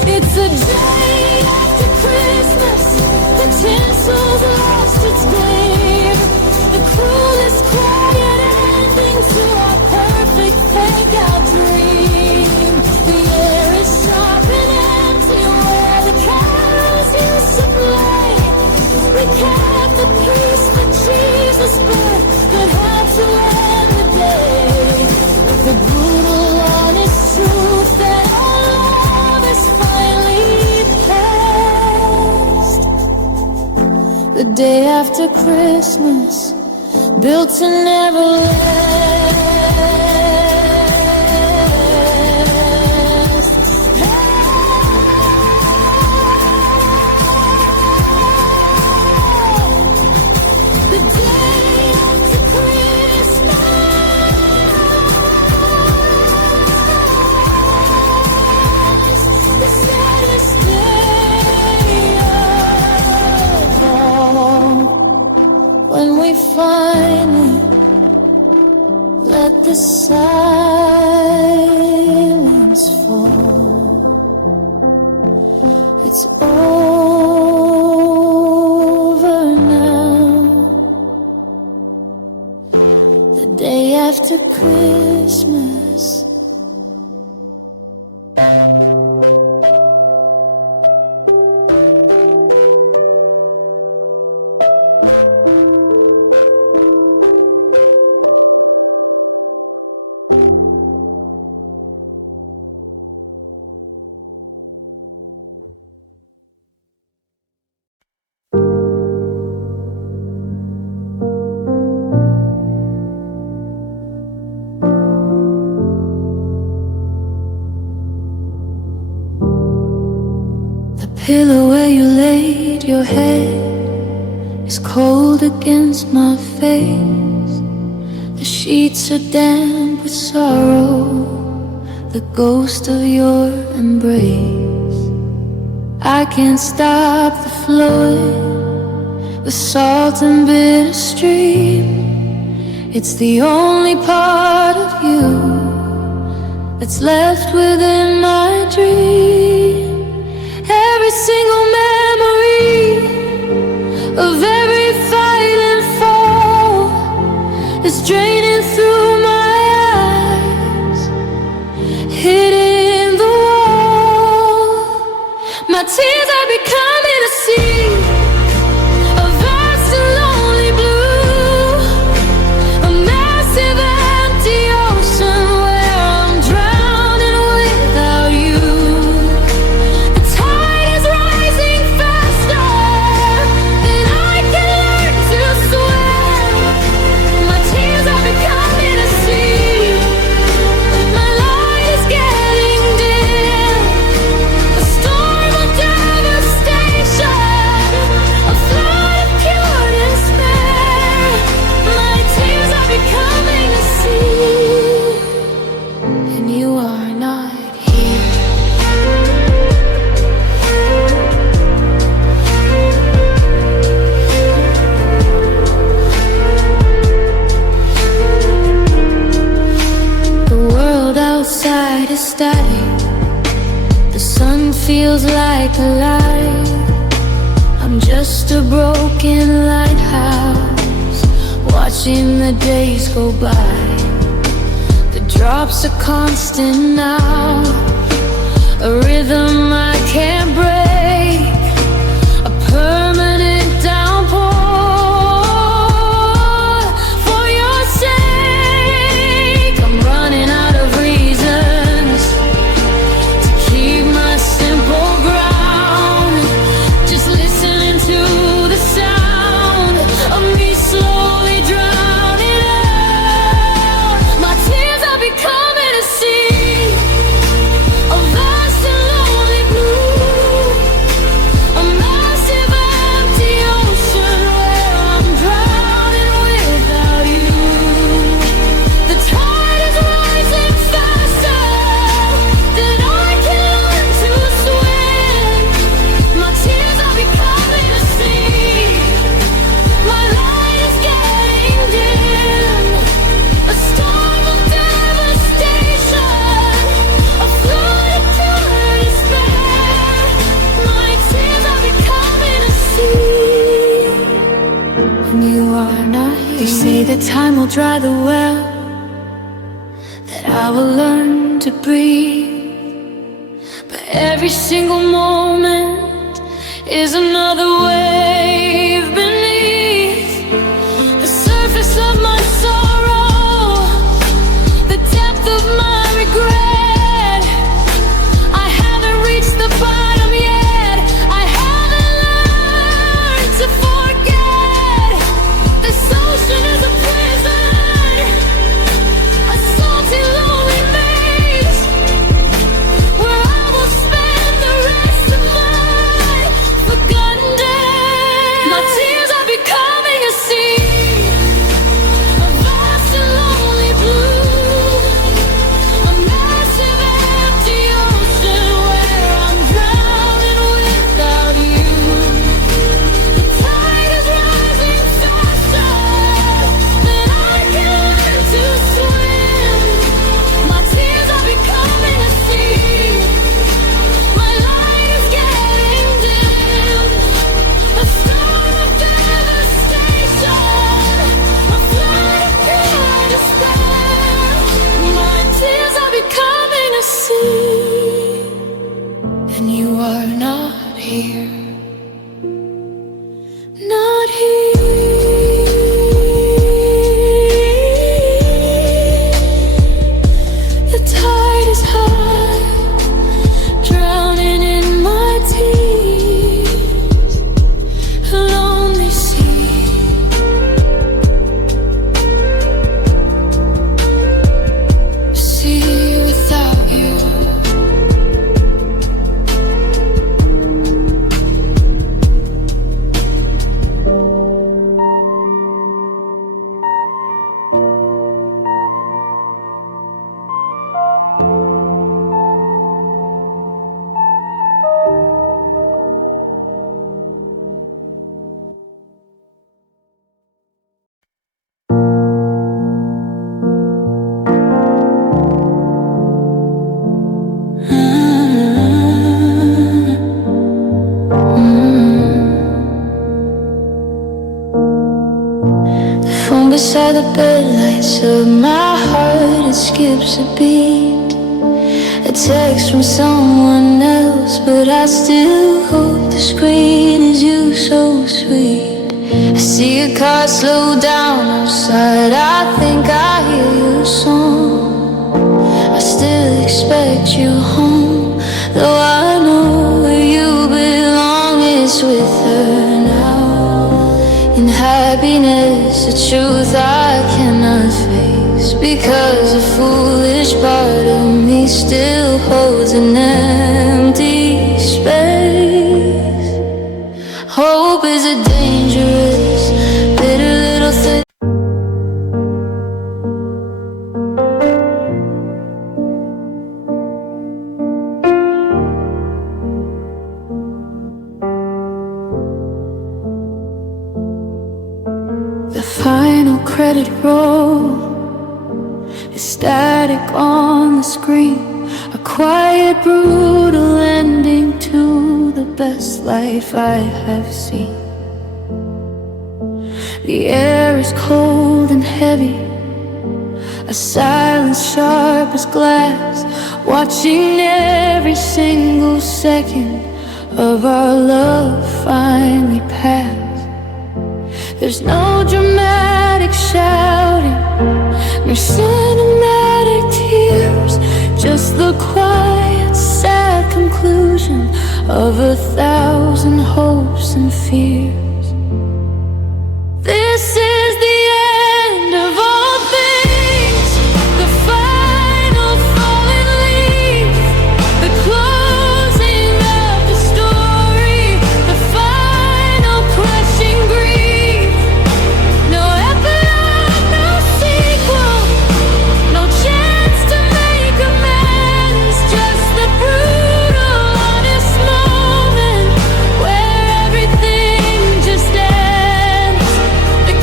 It's a day after Christmas, the tinsel's lost its gleam, the cruelest quiet ending to our perfect fake-out dream. The air is sharp and empty where the carols used to play. We kept the peace that Jesus brought, but had to end the day with the brutal, honest truth that our love is finally past. The day after Christmas, built to never last. The day after Christmas, the saddest day of all, when we finally let the silence fall. It's over now. The day after Christmas. The pillow where you laid your head is cold against my face. The sheets are damp with sorrow, the ghost of your embrace. I can't stop the flowing, the salt and bitter stream. It's the only part of you that's left within my dream. Every single memory of every fight and fall is draining through my eyes, hitting the wall. My tears are becoming a sea, a vast and lonely blue, a massive empty ocean where I'm drowning without you. The tide is rising faster than I can learn to swim. My tears are becoming a sea, my light is getting dim. A storm of devastation, a flood of pure despair. My tears are becoming a sea, and you are not here. The world outside is static, the sun feels like a lie. I'm just a broken lighthouse, watching the days go by. The drops are constant now, a rhythm I can't break, a permanent downpour. For your sake, I'm running out of reasons to keep my simple ground. Just listening to the sound of me slowly drowning out. My tears are becoming a sea, a vast and lonely blue, dry the well, that I will learn to breathe. But every single moment is another wave beneath the surface of my sorrow, the depth of my regret. I haven't reached the bottom yet. I haven't learned to forget. This ocean is a prison, a salty, lonely maze, where I will spend the rest of my forgotten days. My tears are becoming a sea, a vast and lonely blue, a massive empty ocean where I'm drowning without you. The tide is rising faster than I can learn to swim. My tears are becoming a sea, my light is getting dim. A storm of devastation, a flood of pure despair. My tears are becoming a sea, and you are not here, not here. The tide is high, drowning in my tears. A lonely sea, a sea without you. The phone beside the bed lights up my heart, it skips a beat. A text from someone else, but I still hope the screen is you, so sweet. I see a car slow down outside, I think I hear your song. I still expect you home, though I know where you belong is with her now. In happiness, a truth I cannot face, because a foolish part of me still holds an empty space. Hope is a dangerous, bitter little thing. The final credit roll is static on the screen, a quiet, brutal ending to the best life I have seen. The air is cold and heavy, a silence sharp as glass, watching every single second of our love finally pass. There's no dramatic shouting, no cinematic tears, just the quiet, sad conclusion of 1,000 hopes and fears. This is the end of all things, the final fallen leaf, the closing of the story, the final crushing grief. No epilogue, no sequel, no chance to make amends, just the brutal, honest moment where everything just ends. The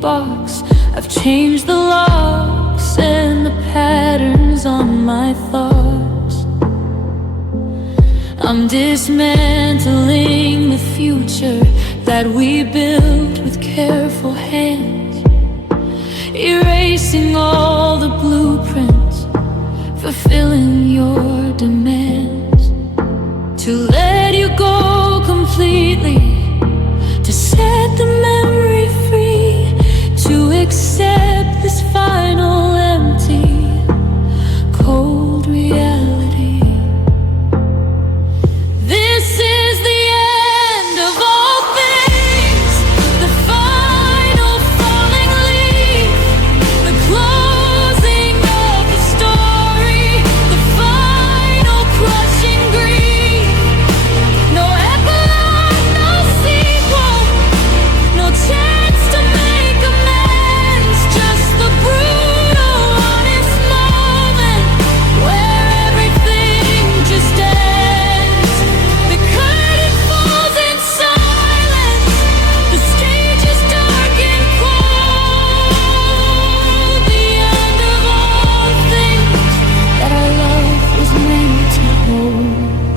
box. I've changed the locks and the patterns on my thoughts. I'm dismantling the future that we built with careful hands, erasing all the blueprints, fulfilling your demands. To let you go completely, to set the memory free, to accept this final empty, cold reality. This is the end of all things, the final falling leaf, the closing of the story, the final crushing grief. No epilogue, no sequel, no chance to make amends, just the brutal, honest moment where everything just ends. The curtain falls in silence, the stage is dark and cold. The end of all things that our love was meant to hold.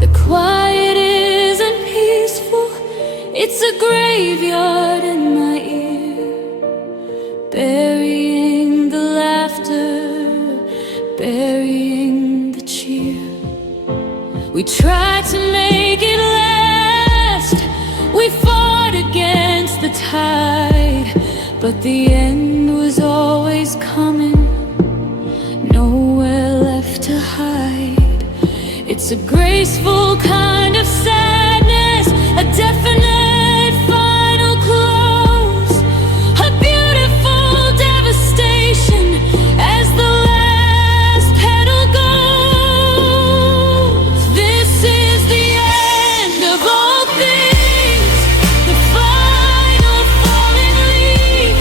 The quiet isn't peaceful, it's a graveyard in my ear, burying the laughter, burying the cheer. We tried to make it last, we fought against the tide, but the end was always coming, nowhere left to hide. It's a graceful kind of sadness, a definite final close, a beautiful devastation as the last petal goes. This is the end of all things, the final falling leaf,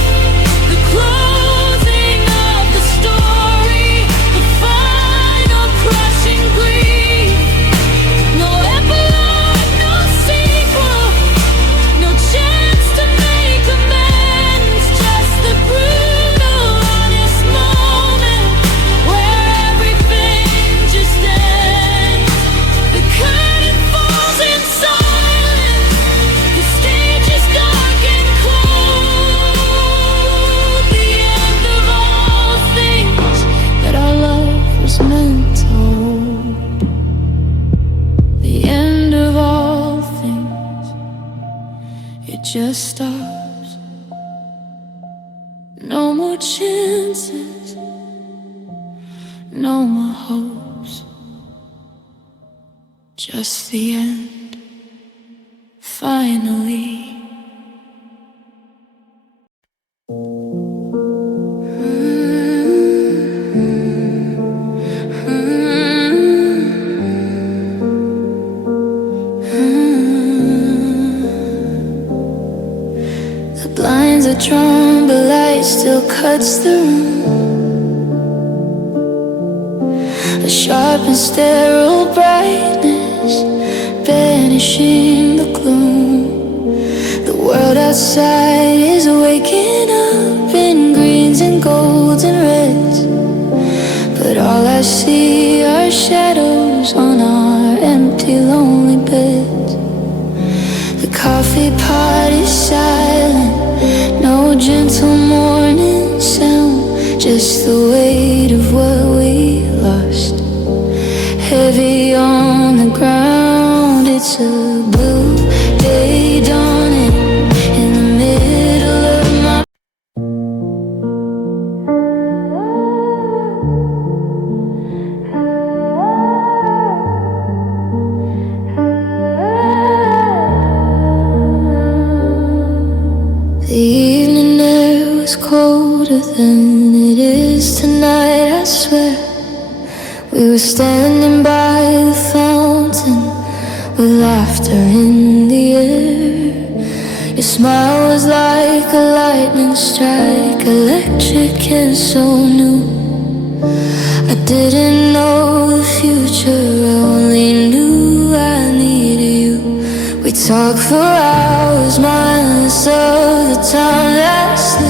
the closing of the story, the final crushing grief. No epilogue, no sequel, no chance to make amends, just the brutal, honest moment where everything just ends. The curtain falls in silence, the stage is dark and cold. The end of all things that our love was meant to hold. The end of all things, it just stops. No more chances, no more hopes, just the end, finally. The blinds are drawn, but light still cuts the room. A sharp and sterile brightness, banishing the gloom. The world outside is waking up in greens and golds and reds, but all I see are shadows on our empty, lonely beds. The coffee pot is silent, no gentle morning sound, just the weight of what we lost, heavy on the ground. It's a blue day dawning in the middle of my The evening air was colder than it is tonight, I swear. We were standing by the fountain with laughter in the air. Your smile was like a lightning strike, electric and so new. I didn't know the future, I only knew I needed you. We Talk for hours, mindless of the time that's